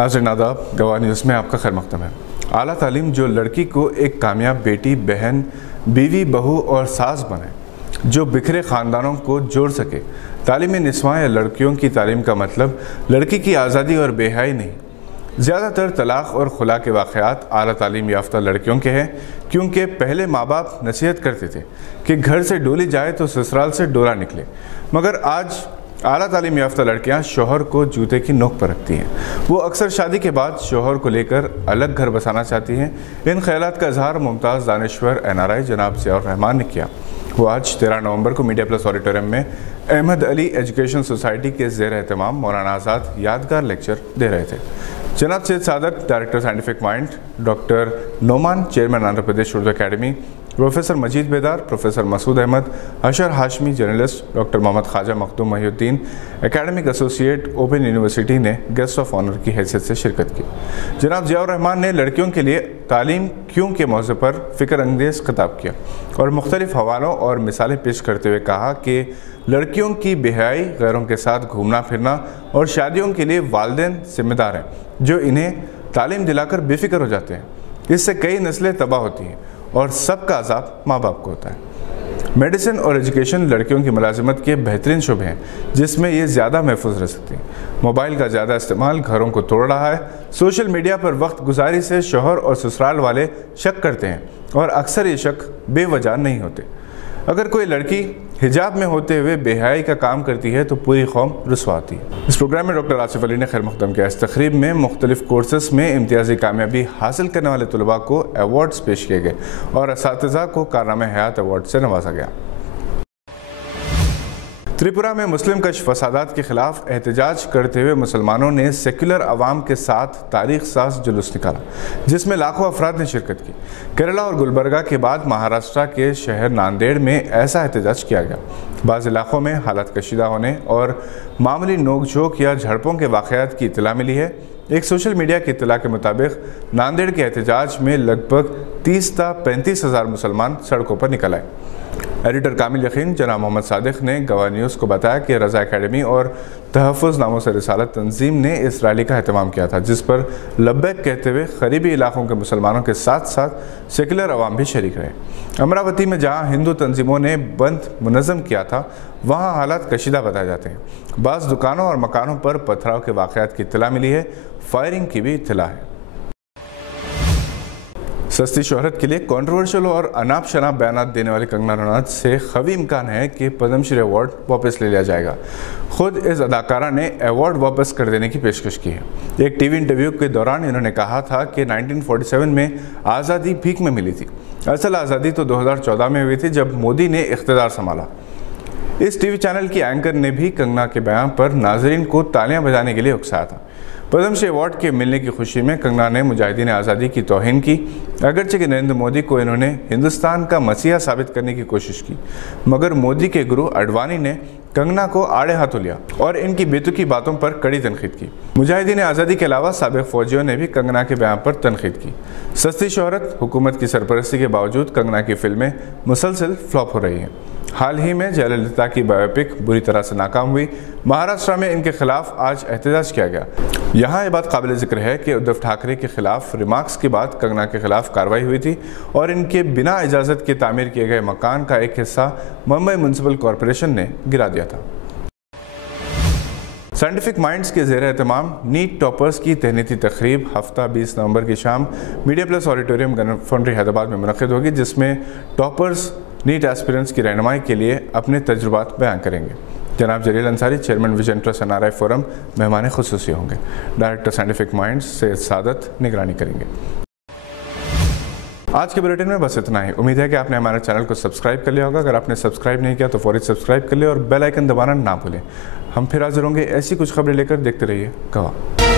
नाज़रीन आदाब, गवाह न्यूज़ में आपका खैर मक़दम है। आला तालीम जो लड़की को एक कामयाब बेटी, बहन, बीवी, बहू और सास बनाए, जो बिखरे ख़ानदानों को जोड़ सके। तालीम निस्वां या लड़कियों की तालीम का मतलब लड़की की आज़ादी और बेहयाई नहीं। ज़्यादातर तलाक़ और खुला के वाक़यात आला तालीम याफ्ता लड़कियों के हैं, क्योंकि पहले माँ बाप नसीहत करते थे कि घर से डोली जाए तो ससुराल से डोला निकले, मगर आज आला तालीम याफ्ता लड़कियां शोहर को जूते की नोक पर रखती हैं। वो अक्सर शादी के बाद शोहर को लेकर अलग घर बसाना चाहती हैं। इन ख्यालात का इजहार मुमताज़ दानिश्वर NRI जनाब ज़ियाउर रहमान ने किया। वो आज 13 नवंबर को मीडिया प्लस ऑडिटोरियम में अहमद अली एजुकेशन सोसाइटी के ज़ेर एहतमाम मौलाना आज़ाद यादगार लेक्चर दे रहे थे। जनाब Syed Saadat, director scientific mind, doctor Noman, chairman Andhra Pradesh Urdu academy, professor Majid Bedar, professor Masood Ahmed, Ashar Hashmi, journalist, doctor Mohammad Khwaja Makhdoom Mohiuddin, academic associate, open university ने गेस्ट ऑफ ऑनर की हैसियत से शिरकत की। जनाब ज़ियाउर रहमान ने लड़कियों के लिए तालीम क्यों के मौज़े पर फ़िक्र अंगेज़ खिताब किया और मुख्तलिफ हवालों और मिसालें पेश करते हुए कहा कि लड़कियों की बेहयाई, गैरों के साथ घूमना फिरना और शादियों के लिए वालिदैन जिम्मेदार हैं, जो इन्हें तालीम दिलाकर बेफिक्र हो जाते हैं। इससे कई नस्लें तबाह होती हैं और सबका अज़ाब माँ बाप को होता है। मेडिसिन और एजुकेशन लड़कियों की मुलाजिमत के बेहतरीन शुबे हैं, जिसमें ये ज़्यादा महफूज रह सकती हैं। मोबाइल का ज़्यादा इस्तेमाल घरों को तोड़ रहा है। सोशल मीडिया पर वक्त गुजारी से शोहर और ससुराल वाले शक करते हैं और अक्सर ये शक बेवजह नहीं होते। अगर कोई लड़की हिजाब में होते हुए बेहयाई का काम करती है तो पूरी कौम रुसवा होती है। इस प्रोग्राम में डॉक्टर आसिफ अली ने खैर मक़दम किया। इस तकरीब में मुख्तलिफ कोर्सेस में इम्तियाजी कामयाबी हासिल करने वाले तलबा को अवार्ड्स पेश किए गए और असातिज़ा को कारनामे हयात अवार्ड से नवाजा गया। त्रिपुरा में मुस्लिम कश फसादात के खिलाफ एहतजाज करते हुए मुसलमानों ने सेक्युलर अवाम के साथ तारीख साज जुलूस निकाला, जिसमें लाखों अफराद ने शिरकत की। केरला और गुलबर्गा के बाद महाराष्ट्र के शहर नांदेड़ में ऐसा एहतजाज किया गया। बाज़ इलाकों में हालात कशीदा होने और मामूली नोक-झोंक या झड़पों के वाक़यात की इत्तला मिली है। एक सोशल मीडिया की इत्तला के मुताबिक नांदेड़ के एहतजाज में लगभग 30 से 35 हज़ार मुसलमान सड़कों पर निकल आए। एडिटर कामिल यकीन जनाब मोहम्मद सादिक ने गवाह न्यूज़ को बताया कि रज़ा अकेडमी और तहफ़्फ़ुज़ नामों से रिसालत तंजीम ने इस रैली का अहतमाम किया था, जिस पर लब्बैक कहते हुए करीबी इलाकों के मुसलमानों के साथ साथ सेकुलर अवाम भी शरीक रहे। अमरावती में जहाँ हिंदू तंजीमों ने बंद मुनज़्ज़म किया था, वहाँ हालात कशीदा बताए जाते हैं। बाज़ दुकानों और मकानों पर पथराव के वाक़यात की इत्तला मिली है। फायरिंग की भी इत्तला है। सस्ती शोहरत के लिए कंट्रोवर्शियल और अनाप शनाप बयानात देने वाली कंगना रनौत से ख़वी इम्कान है कि पद्मश्री अवार्ड वापस ले लिया जाएगा। खुद इस अदाकारा ने अवार्ड वापस कर देने की पेशकश की है। एक टीवी इंटरव्यू के दौरान इन्होंने कहा था कि 1947 में आज़ादी भीख में मिली थी। असल आज़ादी तो 2014 में हुई थी, जब मोदी ने इख्तियार संभाला। इस टीवी चैनल की एंकर ने भी कंगना के बयान पर नाजरीन को तालियां बजाने के लिए उकसाया था। पद्मश्री अवार्ड के मिलने की खुशी में कंगना ने मुजाहिदीन आज़ादी की तौहीन की। अगरचे कि नरेंद्र मोदी को इन्होंने हिंदुस्तान का मसीहा साबित करने की कोशिश की, मगर मोदी के गुरु अडवाणी ने कंगना को आड़े हाथों लिया और इनकी बेतुकी बातों पर कड़ी तनकीद की। मुजाहिदीन आज़ादी के अलावा साबिक फौजियों ने भी कंगना के बयान पर तनकीद की। सस्ती शोहरत, हुकूमत की सरपरस्ती के बावजूद कंगना की फिल्में मुसलसल फ्लॉप हो रही हैं। हाल ही में जयललिता की बायोपिक बुरी तरह से नाकाम हुई। महाराष्ट्र में इनके खिलाफ आज एहतजाज किया गया। यहाँ ये बात काबिल जिक्र है कि उद्धव ठाकरे के खिलाफ रिमार्क्स के बाद कंगना के खिलाफ कार्रवाई हुई थी और इनके बिना इजाज़त के तामीर किए गए मकान का एक हिस्सा मुंबई म्यूनिसिपल कॉरपोरेशन ने गिरा दिया था। साइंटिफिक माइंड्स के ज़ेर एहतमाम नीट टॉपर्स की तहनीती तकरीब हफ्ता 20 नवंबर की शाम media plus auditorium gun फौंड्री Hyderabad में मुनक़िद होगी, जिसमें टॉपर्स नीट एस्पिरेंट्स की रहनुमाई के लिए अपने तजुर्बात बयान करेंगे। जनाब Jaleel Ansari, chairman vision trust NRI forum, मेहमान खुसूसी होंगे। Director scientific minds Syed Saadat निगरानी करेंगे। आज के बुलेटिन में बस इतना ही। उम्मीद है कि आपने हमारे चैनल को सब्सक्राइब कर लिया होगा। अगर आपने सब्सक्राइब नहीं किया तो फौरी सब्सक्राइब कर लिया और बेल आइकन दबाना ना भूलें। हम फिर हाजिर होंगे ऐसी कुछ खबरें लेकर। देखते रहिए गवाह।